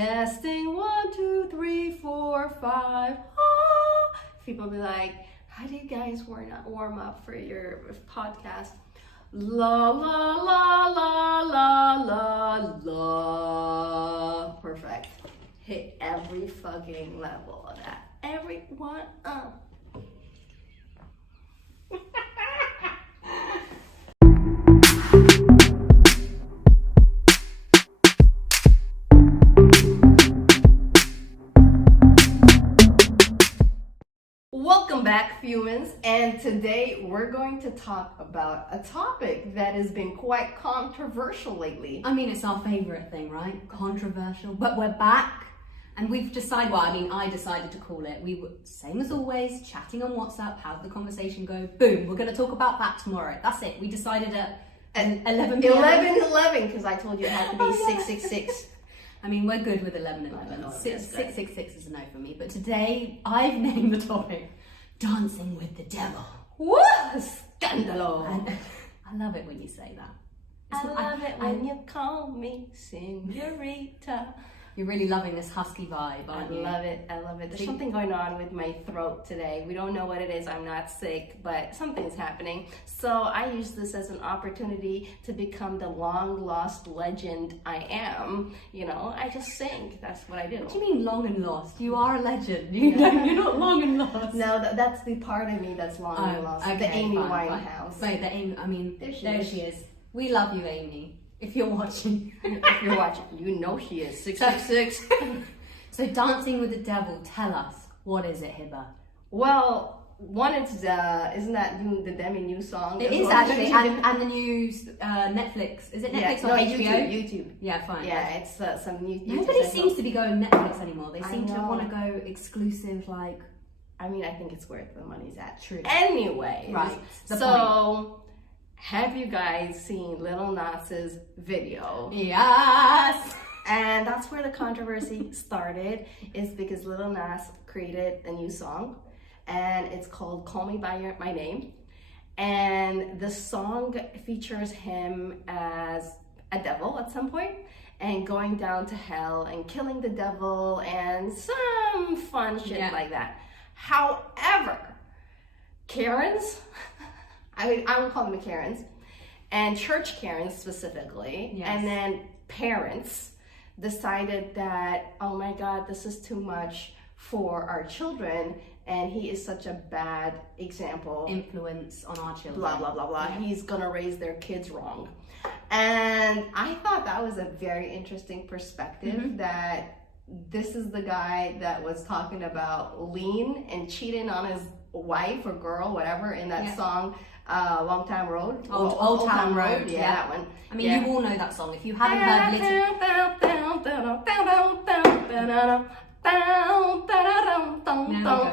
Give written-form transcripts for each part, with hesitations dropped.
Testing 1, 2, 3, 4, 5. Ah. People be like, how do you guys warm up for your podcast? La la la la la la la. Perfect. Hit every fucking level of that. Every one up. Welcome back, humans, and today we're going to talk about a topic that has been quite controversial lately. I mean, it's our favorite thing, right? Controversial, but we're back, and we've decided, I decided to call it, we were, same as always, chatting on WhatsApp, how did the conversation go? Boom, we're going to talk about that tomorrow. That's it. We decided at 11 p.m. 11, because I told you it had to be 666. I mean, we're good with 11. 666 is a no for me. But today, I've named the topic, Dancing with the Devil. Woo! Scandalo! And I love it when you say that. I love it when you call me Senorita. You're really loving this husky vibe, aren't you? I love it. There's something going on with my throat today. We don't know what it is. I'm not sick, but something's happening. So I use this as an opportunity to become the long lost legend I am. You know, I just sing. That's what I do. What do you mean long and lost? You are a legend. You're not long and lost. No, that's the part of me that's long and lost. Okay, the Amy fine. Winehouse. Right, the Amy. I mean, there she is. We love you, Amy. If you're watching. If you're watching, you know she is. 666. So Dancing with the Devil, tell us, what is it, Hiba? Well, one, it's isn't that the Demi new song? It is actually, and the new Netflix. Is it Netflix or HBO? YouTube. Yeah, fine. Yeah, it's some new. Nobody seems to be going Netflix anymore. They seem to want to go exclusive, like. I mean, I think it's where the money's at. True. Anyway, right. So. Have you guys seen Lil Nas's video? Yes! And that's where the controversy started, is because Lil Nas created a new song, and it's called Call Me By My Name. And the song features him as a devil at some point, and going down to hell and killing the devil and some fun shit like that. However, Karens, I would call them Karens, and church Karens specifically, and then parents decided that, oh my God, this is too much for our children, and he is such a bad example. Influence on our children. Blah, blah, blah, blah. Yeah. He's gonna raise their kids wrong. And I thought that was a very interesting perspective, that this is the guy that was talking about lean and cheating on his wife or girl, whatever, in that song, Long Time Road. Old Town Road. Yeah, that one. I mean, you all know that song. If you haven't heard the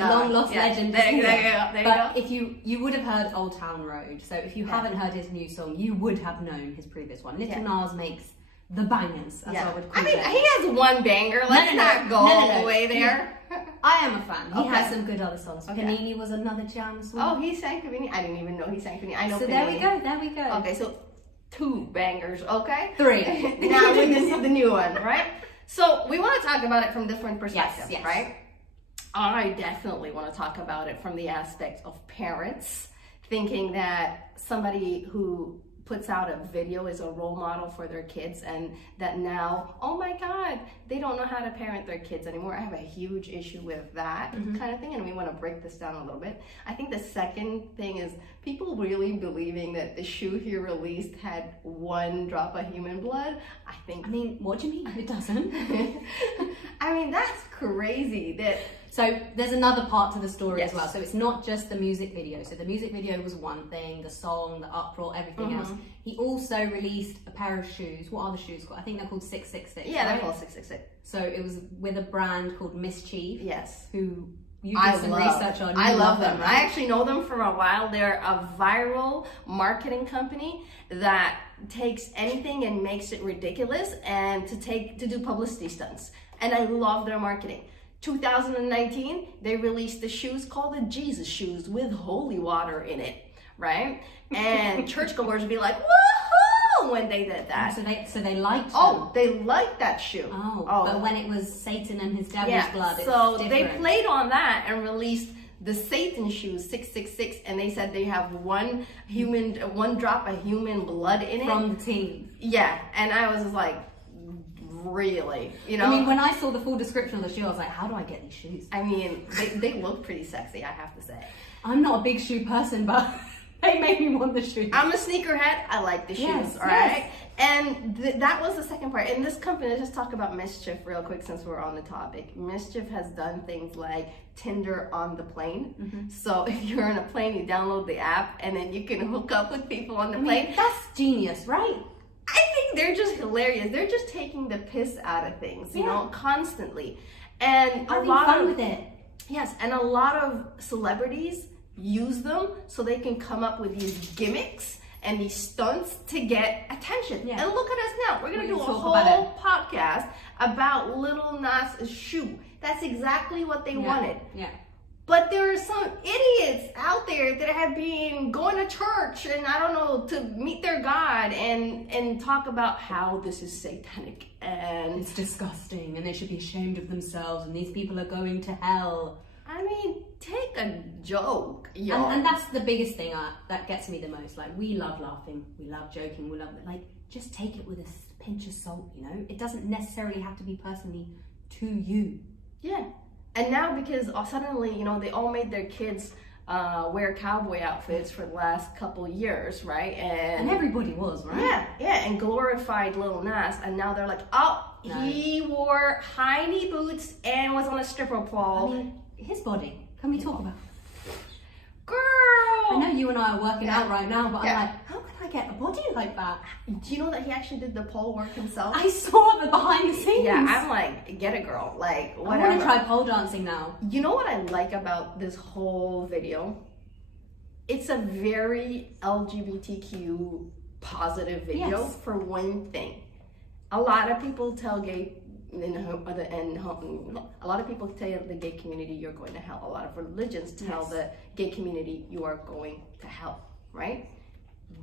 long lost legend. But if you would have heard Old Town Road. So if you haven't heard his new song, you would have known his previous one. Lil Nas makes the bangers, as I would call it. He has one banger. Let's not go all the way there. I am a fan. He has some good other songs. Panini was another jam as well. Oh, he sang Panini? I didn't even know he sang Panini. I know so Panini. There we go. Okay, so 2 bangers, okay? 3. Now this is the new one, right? So we want to talk about it from different perspectives, right? I definitely want to talk about it from the aspect of parents thinking that somebody who puts out a video is a role model for their kids, and that now, oh my God, they don't know how to parent their kids anymore. I have a huge issue with that kind of thing, and we want to break this down a little bit. I think the second thing is people really believing that the shoe he released had 1 drop of human blood. I mean, what do you mean? It doesn't. I mean, that's crazy. So there's another part to the story as well. So it's not just the music video. So the music video was one thing, the song, the uproar, everything else. He also released a pair of shoes. What are the shoes called? I think they're called 666. Yeah, they're called 666. So it was with a brand called Mischief. Yes. Who you did some research on. I love them. Right? I actually know them for a while. They're a viral marketing company that takes anything and makes it ridiculous and to do publicity stunts. And I love their marketing. 2019, they released the shoes called the Jesus shoes with holy water in it, right? And churchgoers would be like, woohoo! know when they did that. So they liked Oh, they liked that shoe. Oh, but when it was Satan and his devil's blood, so it's they different. played on that and released the Satan shoes 666, and they said they have one drop of human blood in it from the team. Yeah, and I was just like, really, you know? I mean, when I saw the full description of the shoe, I was like, how do I get these shoes? I mean, they look pretty sexy, I have to say. I'm not a big shoe person, but they made me want the shoes. I'm a sneakerhead. I like the shoes, all right? And that was the second part. In this company, let's just talk about Mischief real quick since we're on the topic. Mischief has done things like Tinder on the plane. So if you're on a plane, you download the app and then you can hook up with people on the plane. That's genius, right? I think they're just hilarious. They're just taking the piss out of things, you know, constantly. And having fun with it. Yes, and a lot of celebrities use them so they can come up with these gimmicks and these stunts to get attention. And look at us now. We're going to do a whole podcast about Lil Nas' shoe. That's exactly what they wanted. Yeah. But there are some idiots out there that have been going to church and I don't know, to meet their God and talk about how this is satanic and it's disgusting and they should be ashamed of themselves and these people are going to hell. I mean, take a joke, y'all. And that's the biggest thing that gets me the most. Like, we love laughing, we love joking, we love it. Like, just take it with a pinch of salt, you know? It doesn't necessarily have to be personally to you. Yeah. And now because suddenly, you know, they all made their kids wear cowboy outfits for the last couple years, right? And everybody was, right? Yeah, and glorified Lil Nas. And now they're like, oh, he wore high-knee boots and was on a stripper pole. I mean, his body. Can we talk about it? Girl! I know you and I are working out right now, but I'm like, how can I get a body like that? Do you know that he actually did the pole work himself? I saw the behind the scenes. Yeah, I'm like, get it, girl. Like, whatever. I want to try pole dancing now. You know what I like about this whole video? It's a very LGBTQ positive video for one thing. A lot of people tell a lot of people tell the gay community you're going to hell. A lot of religions tell the gay community you are going to hell, right?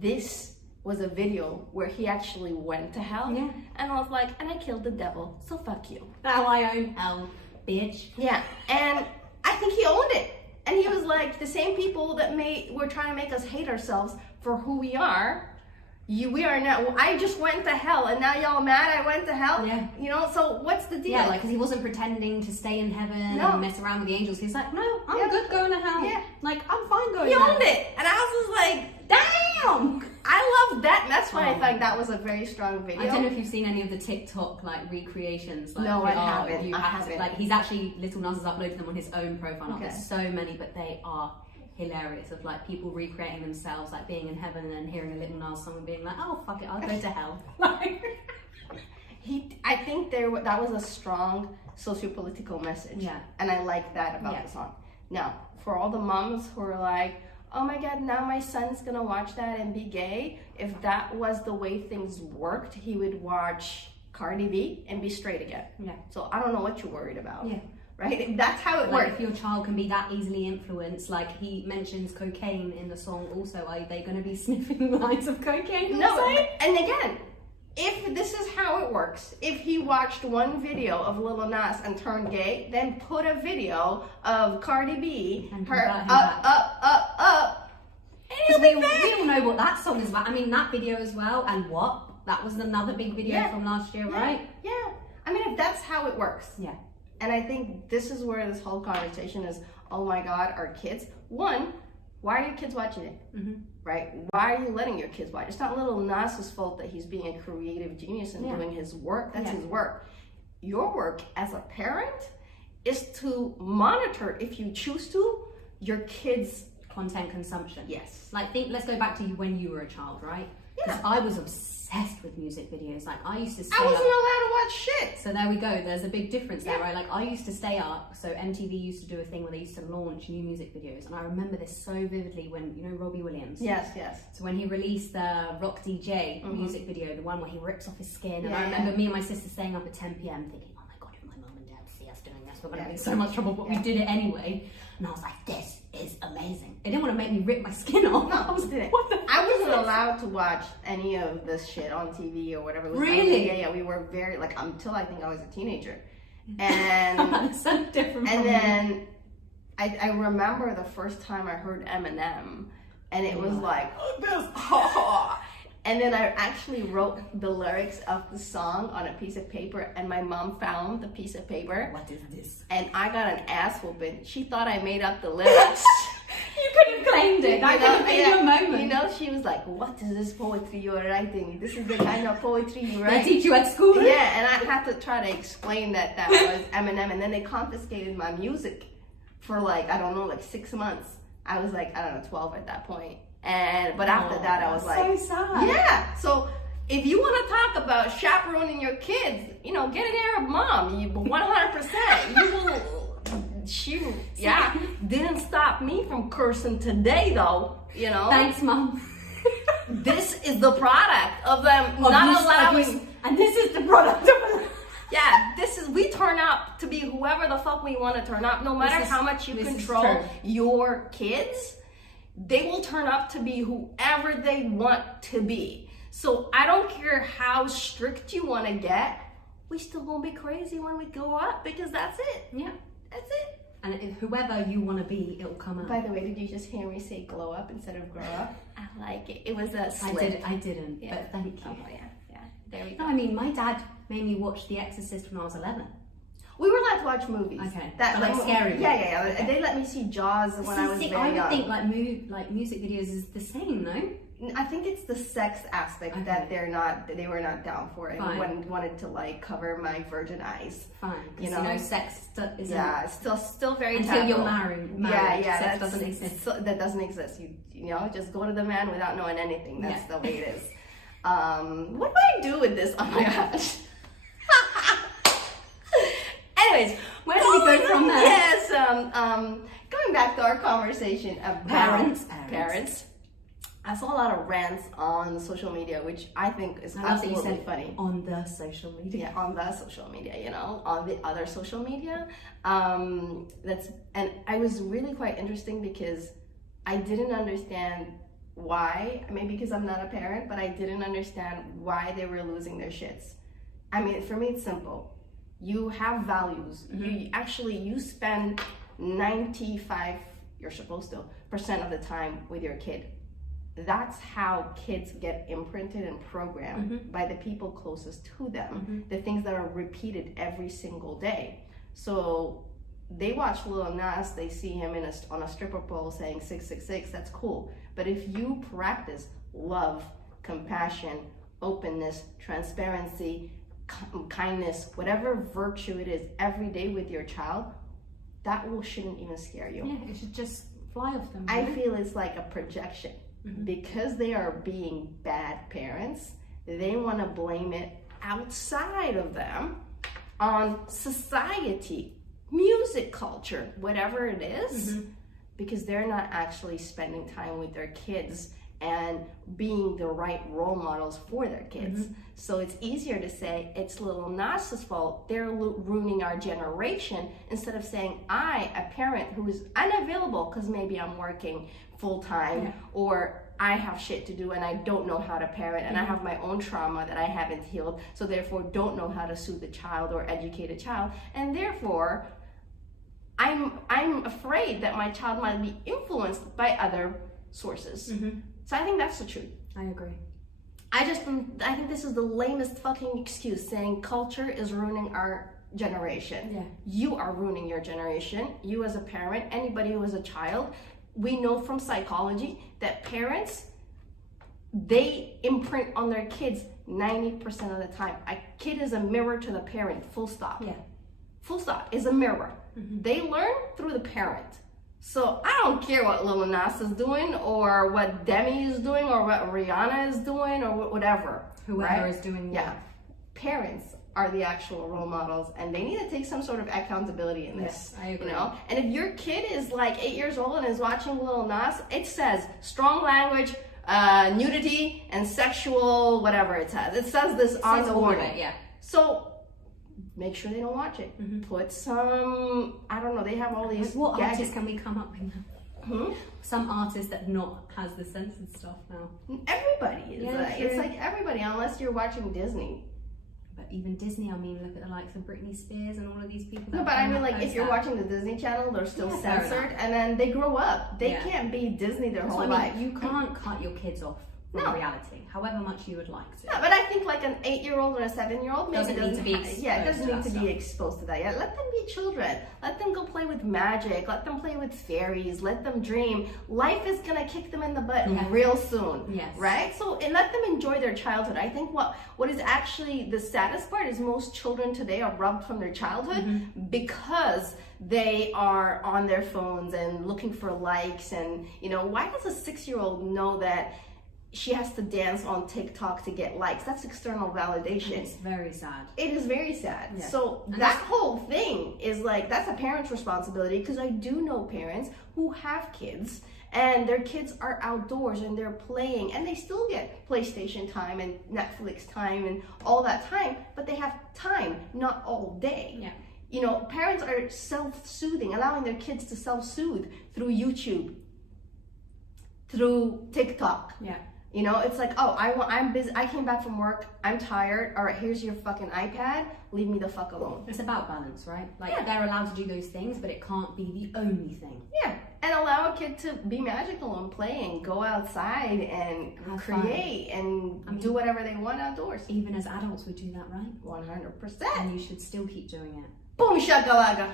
This was a video where he actually went to hell. And I was like, and I killed the devil, so fuck you. Now I own hell, bitch. Yeah, and I think he owned it. And he was like, the same people that were trying to make us hate ourselves for who we are, we are now. I just went to hell, and now y'all mad I went to hell. Yeah. You know, so what's the deal? Yeah, like, because he wasn't pretending to stay in heaven and mess around with the angels. He's like, no, I'm good going to hell. Yeah. Like, I'm fine going to hell. He owned it. And I was just like, damn! I love that. And that's why I thought that was a very strong video. I don't know if you've seen any of the TikTok, like, recreations. Like, no, I haven't. I haven't. Like, he's actually, Little Nas has uploaded them on his own profile. There's so many, but they are hilarious, of like people recreating themselves, like being in heaven and then hearing a Little Nas song and being like, oh fuck it, I'll go to hell. I think that was a strong socio-political message. Yeah. And I like that about the song. Now, for all the moms who are like, oh my god, now my son's gonna watch that and be gay, if that was the way things worked, he would watch Cardi B and be straight again. Yeah. So I don't know what you're worried about. Yeah. Right? That's how it works. If your child can be that easily influenced, like he mentions cocaine in the song also, are they going to be sniffing lines of cocaine? No, and again, if this is how it works, if he watched one video of Lil Nas and turned gay, then put a video of Cardi B, and her up, and he'll be back. We all know what that song is about. I mean, that video as well, and what? That was another big video from last year, right? Yeah. I mean, if that's how it works. Yeah. And I think this is where this whole conversation is, oh my God, our kids. One, why are your kids watching it? Right? Why are you letting your kids watch? It's not Lil Nas's fault that he's being a creative genius and doing his work. That's his work. Your work as a parent is to monitor, if you choose to, your kids' content consumption. Yes. Like, let's go back to when you were a child, right? Because I was obsessed with music videos. Like, I used to stay I wasn't allowed to watch shit. So there we go. There's a big difference there, right? Like, I used to stay up. So MTV used to do a thing where they used to launch new music videos. And I remember this so vividly when, you know, Robbie Williams? Yes, yes. So when he released the Rock DJ music video, the one where he rips off his skin. And I remember me and my sister staying up at 10 p.m. thinking, oh my God, if my mum and dad see us doing this, we're going to be in so much trouble. But we did it anyway. And I was like, this is amazing. They didn't want to make me rip my skin off. No, I wasn't allowed to watch any of this shit on TV or whatever. Really? Yeah. We were very like until I think I was a teenager, and so different. And then I remember the first time I heard Eminem, and it was like this. And then I actually wrote the lyrics of the song on a piece of paper, and my mom found the piece of paper. What is this? And I got an ass whooping. She thought I made up the lyrics. You could have claimed it. That could have been your moment. You know, she was like, "What is this poetry you're writing? This is the kind of poetry you write." They teach you at school? Yeah, and I had to try to explain that was Eminem, and then they confiscated my music for like, I don't know, like 6 months. I was like, I don't know, 12 at that point. But after that, I was like, so sad. Yeah. So if you want to talk about chaperoning your kids, you know, get an Arab mom. 100%. You will. She didn't stop me from cursing today, though. You know. Thanks, Mom. This is the product of them not allowing. And this is the product of. Yeah, we turn up to be whoever the fuck we want to turn up, no matter how much you control your kids. They will turn up to be whoever they want to be. So I don't care how strict you want to get, we still gonna be crazy when we grow up, because that's it. Yeah. That's it. And if whoever you want to be, it'll come out. By the way, did you just hear me say glow up instead of grow up? I like it. It was a slip. I didn't, but thank you. Oh, yeah. There we go. No, I mean, my dad made me watch The Exorcist when I was 11. We were allowed to watch movies. Okay. That like scary. Yeah. They let me see Jaws when I was very young. I would think like music videos is the same, no? I think it's the sex aspect that they were not down for it. And wanted to like cover my virgin eyes. Fine. You know, sex isn't. Yeah, it's still very until taboo. you're married. Yeah, sex doesn't exist. That doesn't exist. You know, just go to the man without knowing anything. That's the way it is. What do I do with this? Oh my gosh. Anyways, where do we go from there? Yes, going back to our conversation about parents. I saw a lot of rants on social media, which I think is absolutely funny. On the social media. Yeah, on the social media, you know, on the other social media. And I was really quite interesting because I didn't understand why. I mean, because I'm not a parent, but I didn't understand why they were losing their shits. I mean, for me, it's simple. You have values. Mm-hmm. You spend 95%, you're supposed to, % of the time with your kid. That's how kids get imprinted and programmed by the people closest to them. The things that are repeated every single day. So they watch Lil Nas, they see him on a stripper pole saying 666, that's cool. But if you practice love, compassion, openness, transparency, kindness, whatever virtue it is every day with your child, that shouldn't even scare you. Yeah, it should just fly off them. I feel it's like a projection. Because they are being bad parents, they want to blame it outside of them on society, music culture, whatever it is, because they're not actually spending time with their kids and being the right role models for their kids. So it's easier to say it's Lil Nas's fault, they're ruining our generation, instead of saying I, a parent who is unavailable because maybe I'm working full-time or I have shit to do and I don't know how to parent and I have my own trauma that I haven't healed, so therefore don't know how to soothe a child or educate a child, and therefore I'm afraid that my child might be influenced by other sources. So I think that's the truth. I agree. I think this is the lamest fucking excuse, saying culture is ruining our generation. Yeah. You are ruining your generation. You as a parent, anybody who is a child, we know from psychology that parents, they imprint on their kids 90% of the time. A kid is a mirror to the parent, full stop. Yeah. Full stop, is a mirror. They learn through the parent. So I don't care what Lil Nas is doing or what Demi is doing or what Rihanna is doing or whatever. Whoever is doing what. Yeah. Parents are the actual role models and they need to take some sort of accountability in this. Yes, I agree. You know? And if your kid is like 8 years old and is watching Lil Nas, it says strong language, nudity, and sexual whatever it says. It says this on the warning. Yeah. So make sure they don't watch it. Put some, I don't know, they have all these What artists can we come up with now? Some artist that not has the censored stuff now. Everybody is. Yeah, It's like everybody, unless you're watching Disney. But even Disney, I mean, look at the likes of Britney Spears and all of these people. No, but I mean, like, if you're watching the Disney Channel, they're still censored, and then they grow up. They can't be Disney their whole life. You can't cut your kids off from reality, however much you would like to. No, but I think like an 8-year-old or a 7-year-old maybe doesn't need to be exposed. Yeah, it doesn't need to stuff. be exposed to that. Yeah, let them be children. Let them go play with magic. Let them play with fairies. Let them dream. Life is gonna kick them in the butt real soon. Yes. Right. So and let them enjoy their childhood. I think what is actually the saddest part is most children today are robbed from their childhood because they are on their phones and looking for likes. And you know, why does a 6-year-old know that she has to dance on TikTok to get likes? That's external validation. It's very sad. It is very sad. Yeah. So that whole thing is like, that's a parent's responsibility, because I do know parents who have kids and their kids are outdoors and they're playing and they still get PlayStation time and Netflix time and all that time, but they have time, not all day. Yeah. You know, parents are self-soothing, allowing their kids to self-soothe through YouTube, through TikTok. Yeah. You know, it's like, oh, I'm busy. I came back from work. I'm tired. All right, here's your fucking iPad. Leave me the fuck alone. It's about balance, right? Like they're allowed to do those things, but it can't be the only thing. Yeah, and allow a kid to be magical and play and go outside and create and do whatever they want outdoors. Even as adults, we do that, right? 100%. And you should still keep doing it. Boom shakalaka.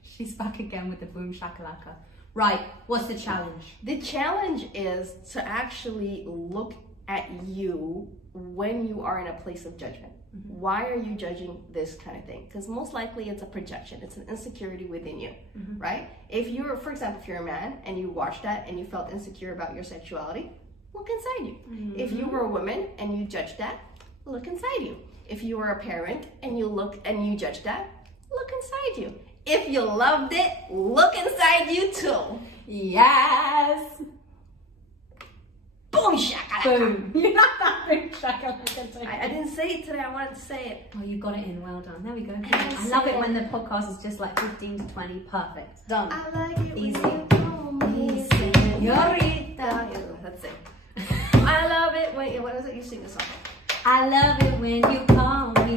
She's back again with the boom shakalaka. Right, what's the challenge? The challenge is to actually look at you when you are in a place of judgment. Why are you judging this kind of thing? Because most likely it's a projection. It's an insecurity within you, right? If you're, for example, if you're a man and you watched that and you felt insecure about your sexuality, look inside you. If you were a woman and you judged that, look inside you. If you were a parent and you judged that, look inside you. If you loved it, look inside you too. Yes. Boom shakalaka. Boom. You got that boom shakalaka. I didn't say it today. I wanted to say it. Oh, you got it in. Well done. There we go. I love it when the podcast is just like 15 to 20. Perfect. Done. I like it Easy. when you call me señorita. That's it. I love it when, what is it? You sing the song. I love it when you call me.